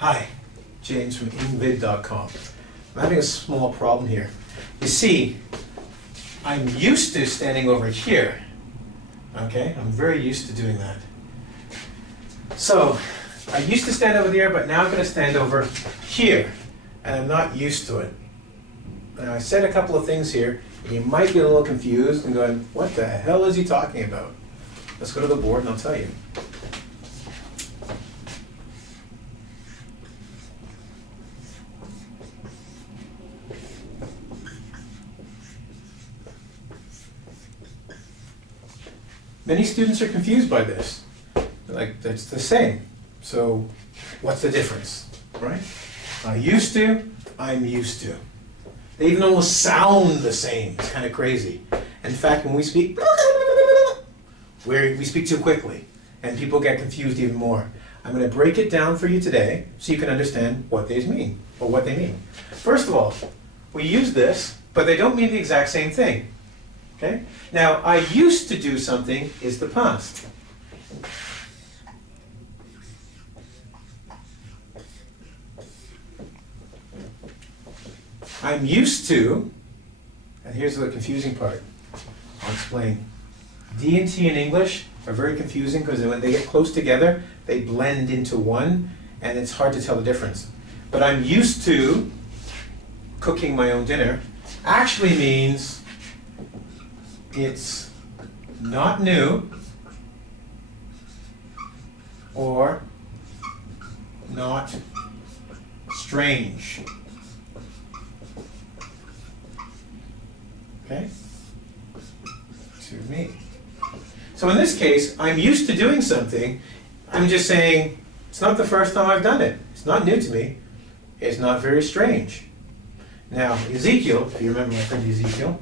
Hi, James from engVid.com. I'm having a small problem here. You see, I'm used to standing over here. Okay, I'm very used to doing that. So, I used to stand over there, but now I'm going to stand over here. And I'm not used to it. Now, I said a couple of things here, and you might get a little confused and going, what the hell is he talking about? Let's go to the board and I'll tell you. Many students are confused by this. They're like, that's the same. So what's the difference, right? I used to, I'm used to. They even almost sound the same. It's kind of crazy. In fact, when we speak, we speak too quickly, and people get confused even more. I'm going to break it down for you today so you can understand what these mean, or what they mean. First of all, we use this, but they don't mean the exact same thing. Okay? Now, I used to do something is the past. I'm used to, and here's the confusing part. I'll explain. D and T in English are very confusing because when they get close together, they blend into one, and it's hard to tell the difference. But I'm used to cooking my own dinner actually means it's not new or not strange. Okay? To me. So in this case, I'm used to doing something. I'm just saying, it's not the first time I've done it. It's not new to me. It's not very strange. Now, Ezekiel, if you remember my friend Ezekiel,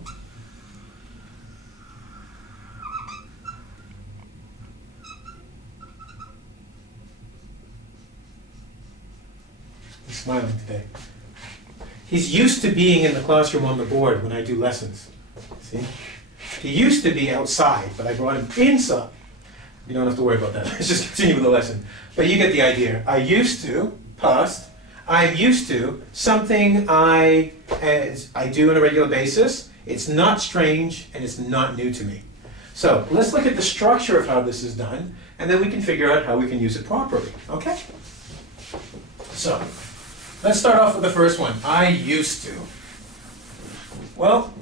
he's smiling today. He's used to being in the classroom on the board when I do lessons. See? He used to be outside, but I brought him inside. You don't have to worry about that. Let's just continue with the lesson. But you get the idea. I used to, past, I'm used to something I do on a regular basis. It's not strange and it's not new to me. So let's look at the structure of how this is done, and then we can figure out how we can use it properly. Okay? So, let's start off with the first one. I used to. Well,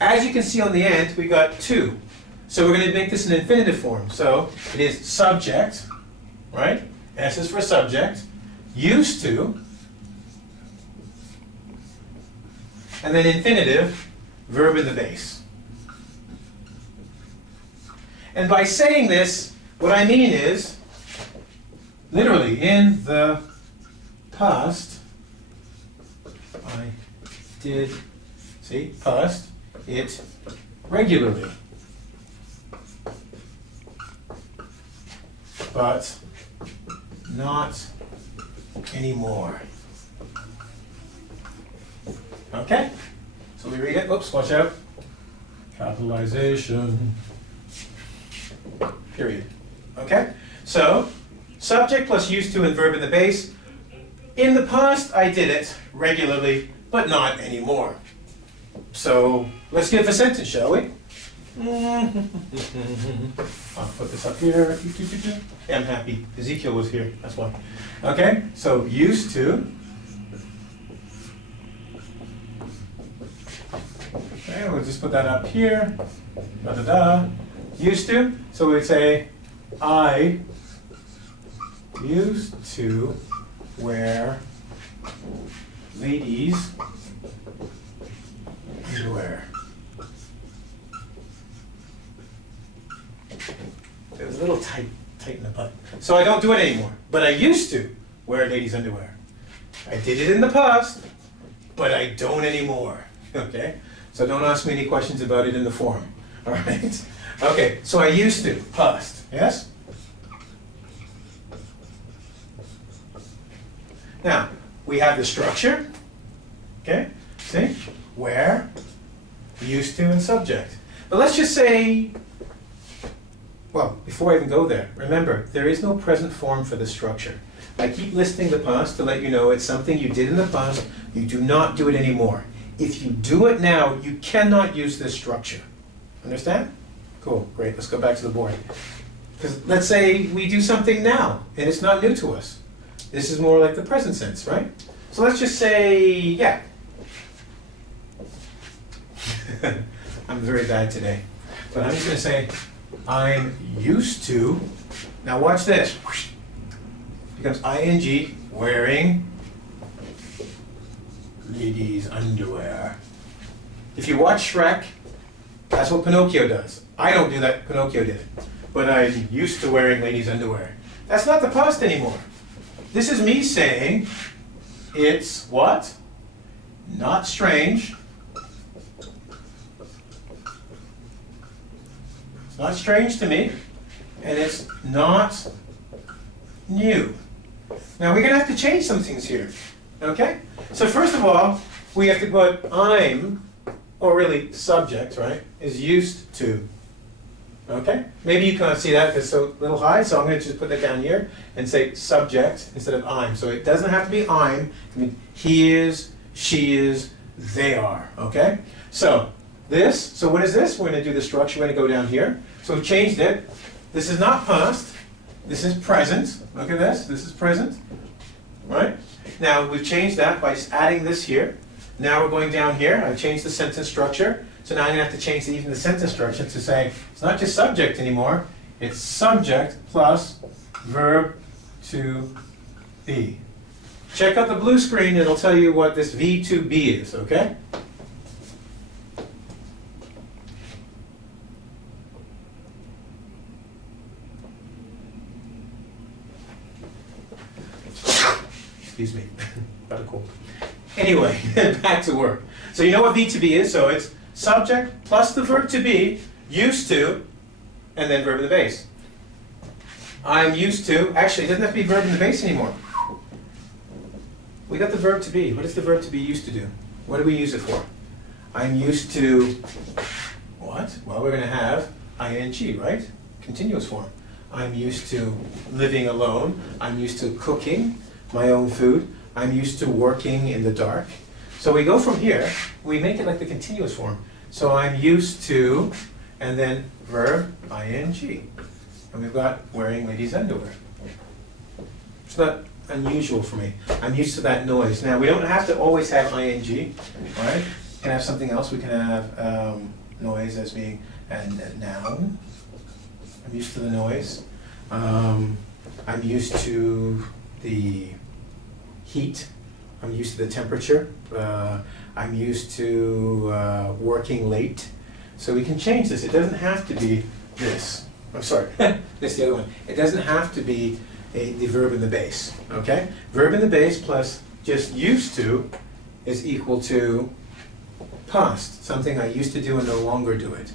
as you can see on the end, we got to. So we're going to make this an infinitive form. So it is subject, right? S is for subject. Used to. And then infinitive, verb in the base. And by saying this, what I mean is, literally, in the past, I did, see, past, it regularly. But not anymore. Okay? So we read it. Oops, watch out. Capitalization. Period. Okay? So, subject plus used to and verb in the base. In the past, I did it regularly, but not anymore. So, let's get the sentence, shall we? I'll put this up here. Yeah, I'm happy. Ezekiel was here, that's why. Okay, so used to. Okay, we'll just put that up here. Da-da-da. Used to. So we'd say, I used to wear ladies' underwear. It was a little tight in the butt. So I don't do it anymore. But I used to wear ladies' underwear. I did it in the past, but I don't anymore. Okay? So don't ask me any questions about it in the form. All right? Okay, so I used to, past. Yes? Now, we have the structure. Okay? See? Where, used to, and subject. But let's just say, well, before I even go there, remember, there is no present form for this structure. I keep listing the past to let you know it's something you did in the past. You do not do it anymore. If you do it now, you cannot use this structure. Understand? Cool, great. Let's go back to the board. Because let's say we do something now, and it's not new to us. This is more like the present sense, right? So let's just say, yeah. I'm very bad today. But I'm just going to say, I'm used to, now watch this. Becomes ing, wearing ladies' underwear. If you watch Shrek, that's what Pinocchio does. I don't do that, Pinocchio did it. But I'm used to wearing ladies' underwear. That's not the past anymore. This is me saying, it's what? Not strange. It's not strange to me, and it's not new. Now we're going to have to change some things here, okay? So first of all, we have to put I'm, or really subject, right, is used to, okay? Maybe you can't see that because it's so little high, so I'm going to just put that down here and say subject instead of I'm. So it doesn't have to be I'm. I mean, he is, she is, they are, okay? So this, so what is this? We're going to do the structure. We're going to go down here. So we've changed it. This is not past. This is present. Look at this. This is present, right? Now we've changed that by adding this here. Now we're going down here. I've changed the sentence structure. So now I'm going to have to change even the sentence structure to say it's not just subject anymore. It's subject plus verb to be. Check out the blue screen. It'll tell you what this V to be is, okay? Excuse me, got a cold. Anyway, back to work. So you know what V to be is, so it's subject plus the verb to be, used to, and then verb in the base. I'm used to, actually it doesn't have to be verb in the base anymore. We got the verb to be. What does the verb to be used to do? What do we use it for? I'm used to, what? Well, we're going to have ing, right? Continuous form. I'm used to living alone. I'm used to cooking my own food. I'm used to working in the dark. So we go from here, we make it like the continuous form. So I'm used to, and then verb, ing. And we've got wearing ladies' underwear. It's not unusual for me. I'm used to that noise. Now, we don't have to always have ing, right? We can have something else. We can have noise as being a noun. I'm used to the noise. I'm used to the heat. I'm used to the temperature. I'm used to working late. So we can change this. It doesn't have to be this. I'm sorry, this is the other one. It doesn't have to be the verb in the base, okay? Verb in the base plus just used to is equal to past, something I used to do and no longer do it.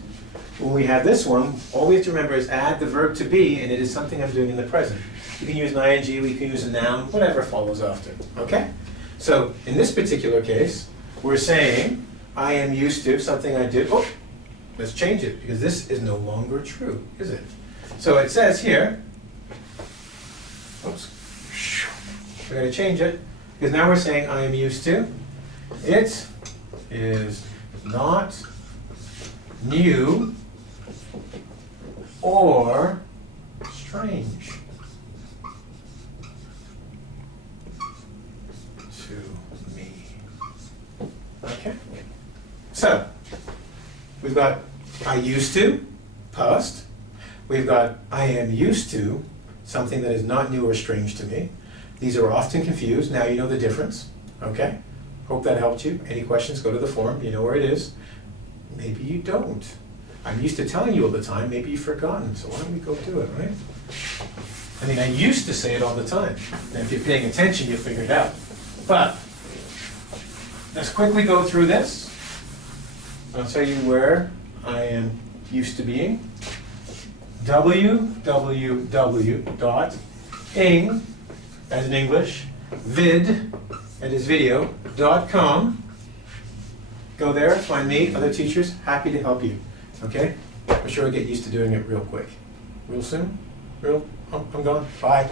When we have this one, all we have to remember is add the verb to be, and it is something I'm doing in the present. You can use an ing, we can use a noun, whatever follows after, okay? So in this particular case, we're saying I am used to something I did. Oh, let's change it, because this is no longer true, is it? So it says here, oops, we're going to change it, because now we're saying I am used to. It is not new or strange to me. Okay? So, we've got I used to, past. We've got I am used to, something that is not new or strange to me. These are often confused. Now you know the difference. Okay? Hope that helped you. Any questions, go to the forum. You know where it is. Maybe you don't. I'm used to telling you all the time. Maybe you've forgotten. So why don't we go do it, right? I mean, I used to say it all the time. And if you're paying attention, you'll figure it out. But let's quickly go through this. I'll tell you where I am used to being. www.eng, as in English, vid, that is video.com. Go there, find me, other teachers, happy to help you. Okay? I'm sure I'll get used to doing it real quick. Real soon? I'm gone. Bye.